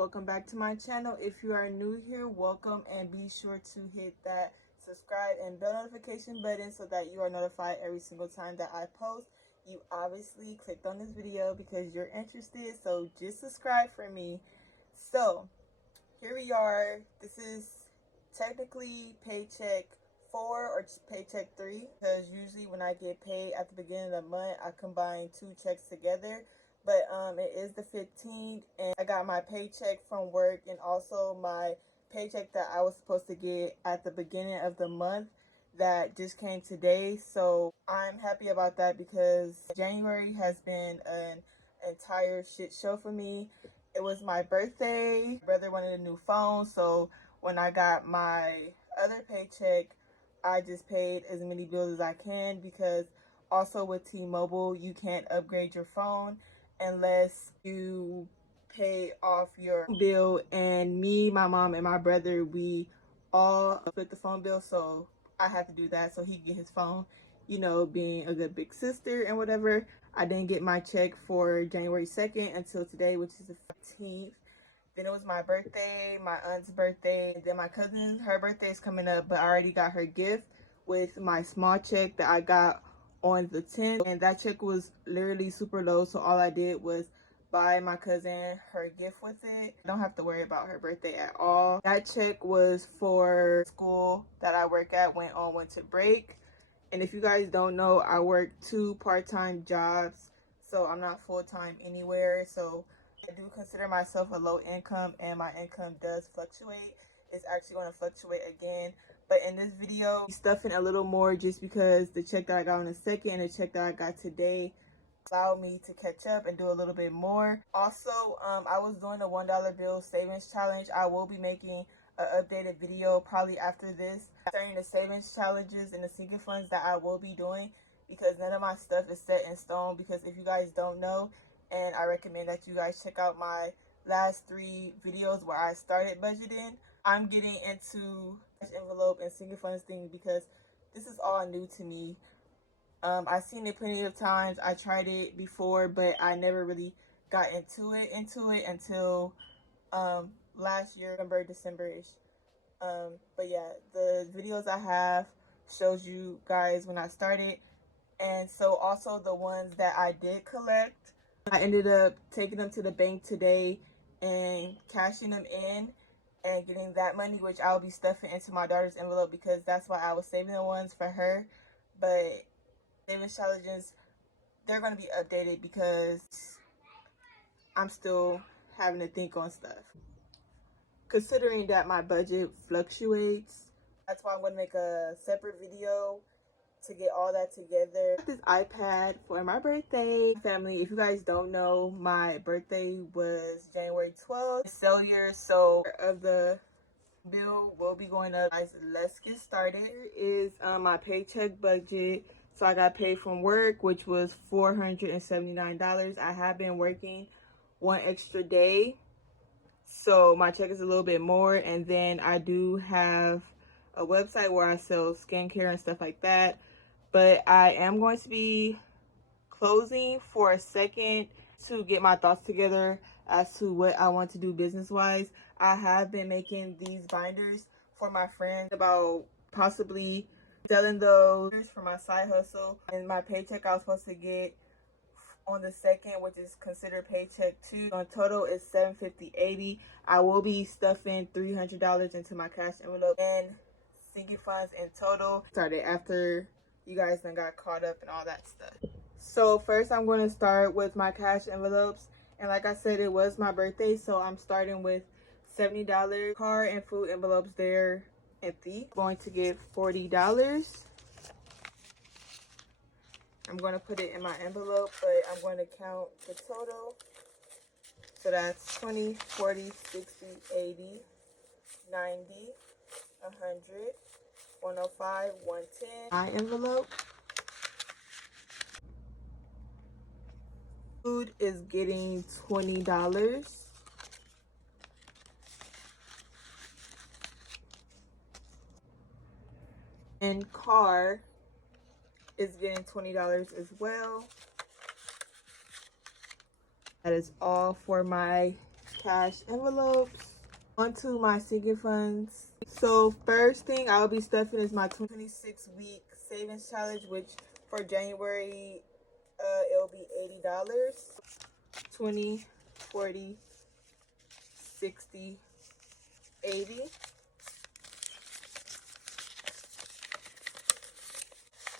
welcome back to my channel. If you are new here, welcome, and be sure to hit that subscribe and bell notification button so that you are notified every single time that I post. You obviously clicked on this video because you're interested, so just subscribe for me. So here we are. This is technically paycheck 4 or paycheck 3, because usually when I get paid at the beginning of the month I combine 2 checks together. But it is the 15th, and I got my paycheck from work and also my paycheck that I was supposed to get at the beginning of the month that just came today. So I'm happy about that because January has been an entire shit show for me. It was my birthday. My brother wanted a new phone, so when I got my other paycheck, I just paid as many bills as I can, because also with T-Mobile you can't upgrade your phone unless you pay off your bill. And me, my mom, and my brother, we all split the phone bill, so I had to do that so he could get his phone, you know, being a good big sister and whatever. I didn't get my check for January 2nd until today, which is the 15th. Then it was my birthday, my aunt's birthday, and then my cousin, her birthday is coming up, but I already got her gift with my small check that I got on the 10th, and that check was literally super low, so all I did was buy my cousin her gift with it. I don't have to worry about her birthday at all. That check was for school that I work at went on winter break, and if you guys don't know, I work 2 part-time jobs, so I'm not full-time anywhere. So I do consider myself a low income, and my income does fluctuate. It's actually going to fluctuate again, but in this video I'm stuffing a little more just because the check that I got on the 2nd and the check that I got today allowed me to catch up and do a little bit more. Also, I was doing the $1 bill savings challenge. I will be making an updated video probably after this concerning the savings challenges and the sinking funds that I will be doing, because none of my stuff is set in stone. Because if you guys don't know, and I recommend that you guys check out my last 3 videos where I started budgeting, I'm getting into cash envelope and sinking funds thing because this is all new to me. I've seen it plenty of times. I tried it before, but I never really got into it until last year, November, December-ish. But yeah, the videos I have shows you guys when I started, and so also the ones that I did collect, I ended up taking them to the bank today and cashing them in and getting that money, which I'll be stuffing into my daughter's envelope because that's why I was saving the ones for her. But savings challenges, they're going to be updated because I'm still having to think on stuff. Considering that my budget fluctuates, that's why I'm going to make a separate video to get all that together. This iPad for my birthday. Family, if you guys don't know, my birthday was January 12th. Cellular, so of the bill will be going up. Guys, let's get started. Here is my paycheck budget. So I got paid from work, which was $479. I have been working 1 extra day, so my check is a little bit more. And then I do have a website where I sell skincare and stuff like that. But I am going to be closing for a second to get my thoughts together as to what I want to do business-wise. I have been making these binders for my friends about possibly selling those for my side hustle. And my paycheck I was supposed to get on the 2nd, which is considered paycheck 2. On total is $750.80. I will be stuffing $300 into my cash envelope and sinking funds in total. Started after you guys then got caught up and all that stuff. So first I'm going to start with my cash envelopes, and like I said, it was my birthday, so I'm starting with $70 car and food envelopes. They're empty. I'm going to get $40. I'm going to put it in my envelope, but I'm going to count the total. So that's 20, 40, 60, 80, 90, 100, 105, 110. My envelope. Food is getting $20. And car is getting $20 as well. That is all for my cash envelopes. Onto my sinking funds. So first thing I'll be stuffing is my 26-week savings challenge, which for January it'll be $80. 20, 40, 60, 80.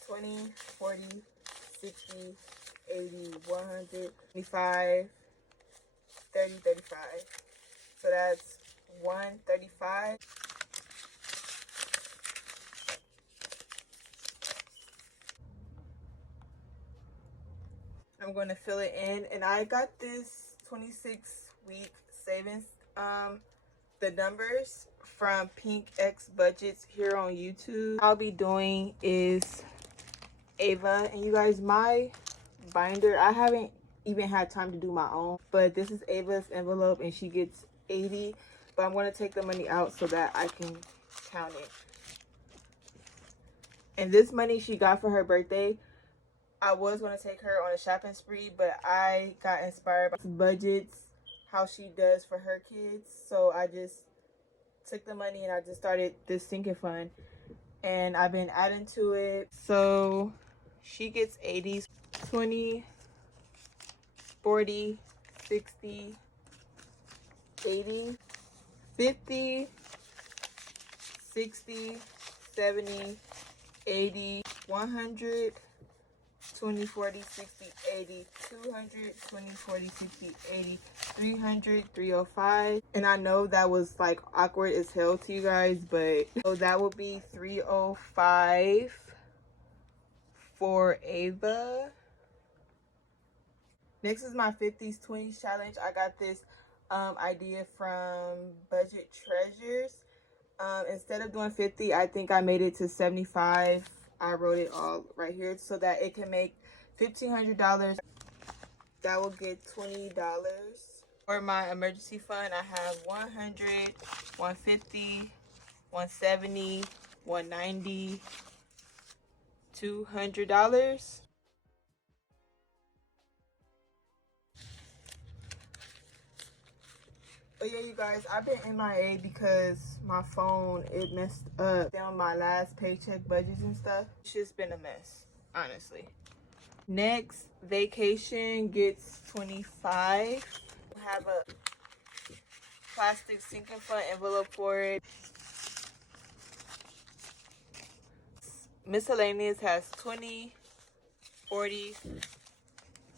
20, 40, 60, 80, 100, 25, 30, 35. So that's 135. I'm going to fill it in, and I got this 26-week savings the numbers from Pink X Budgets here on YouTube. I'll be doing is Ava, and you guys, my binder, I haven't even had time to do my own, but this is Ava's envelope and she gets 80, but I'm going to take the money out so that I can count it. And this money she got for her birthday, I was going to take her on a shopping spree, but I got inspired by budgets, how she does for her kids. So I just took the money and I just started this sinking fund, and I've been adding to it. So she gets 80s, 20, 40, 60, 80, 50, 60, 70, 80, 100, 20, 40, 60, 80, 200, 20, 40, 60, 80, 300, 305. And I know that was like awkward as hell to you guys, but so that would be 305 for Ava. Next is my 50s 20s challenge. I got this idea from Budget Treasures. Instead of doing 50, I think I made it to 75. I wrote it all right here so that it can make $1,500. That will get $20. For my emergency fund, I have 100, 150, 170, 190, $200. But yeah, you guys, I've been MIA because my phone, it messed up on my last paycheck budgets and stuff. It's just been a mess, honestly. Next, vacation gets 25. I have a plastic sinking fund envelope for it. Miscellaneous has 20, 40,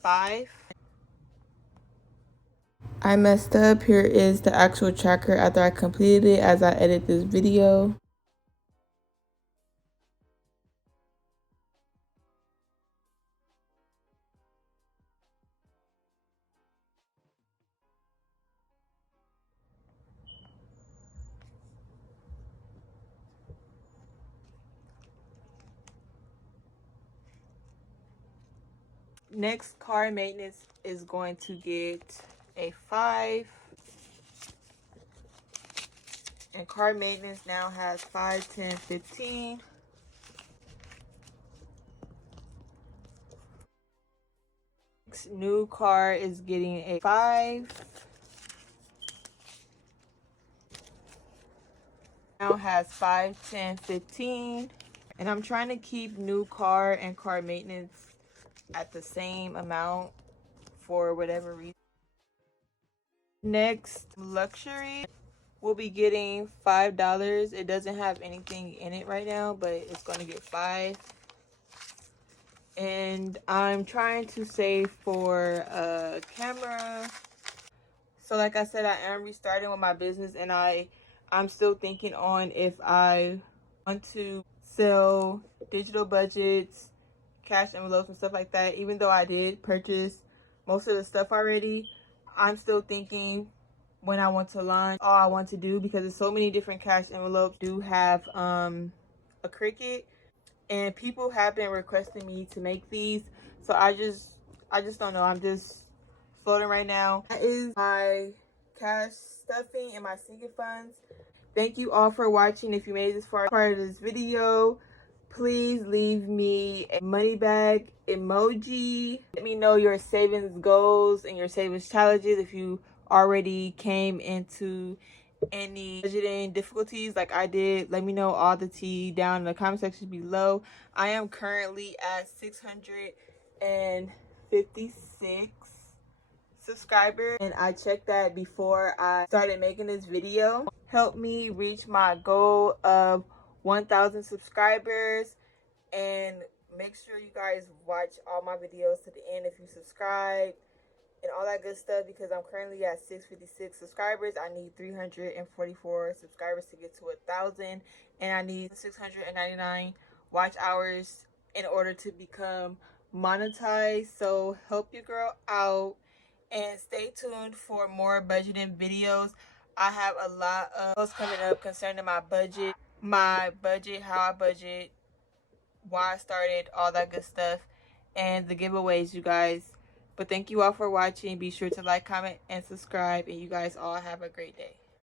5. I messed up. Here is the actual tracker after I completed it as I edit this video. Next, car maintenance is going to get a 5. And car maintenance now has 5, 10, 15. Next, new car is getting a 5. Now has 5, 10, 15. And I'm trying to keep new car and car maintenance at the same amount for whatever reason. Next, luxury will be getting $5. It doesn't have anything in it right now, but it's going to get 5. And I'm trying to save for a camera. So like I said, I am restarting with my business, and I'm still thinking on if I want to sell digital budgets, cash envelopes and stuff like that. Even though I did purchase most of the stuff already, I'm still thinking when I want to launch all I want to do, because there's so many different cash envelopes. Do have a Cricut, and people have been requesting me to make these, so I just don't know. I'm just floating right now. That is my cash stuffing and my sinking funds. Thank you all for watching. If you made this far part of this video, please leave me a money bag emoji. Let me know your savings goals and your savings challenges if you already came into any budgeting difficulties like I did, let me know all the tea down in the comment section below. I am currently at 656 subscribers, and I checked that before I started making this video. Help me reach my goal of 1,000 subscribers, and make sure you guys watch all my videos to the end if you subscribe and all that good stuff, because I'm currently at 656 subscribers. I need 344 subscribers to get to 1,000, and I need 699 watch hours in order to become monetized. So help your girl out and stay tuned for more budgeting videos. I have a lot of videos coming up concerning my budget, how I budget, why I started, all that good stuff, and the giveaways, you guys. But thank you all for watching. Be sure to like, comment, and subscribe. And you guys all have a great day.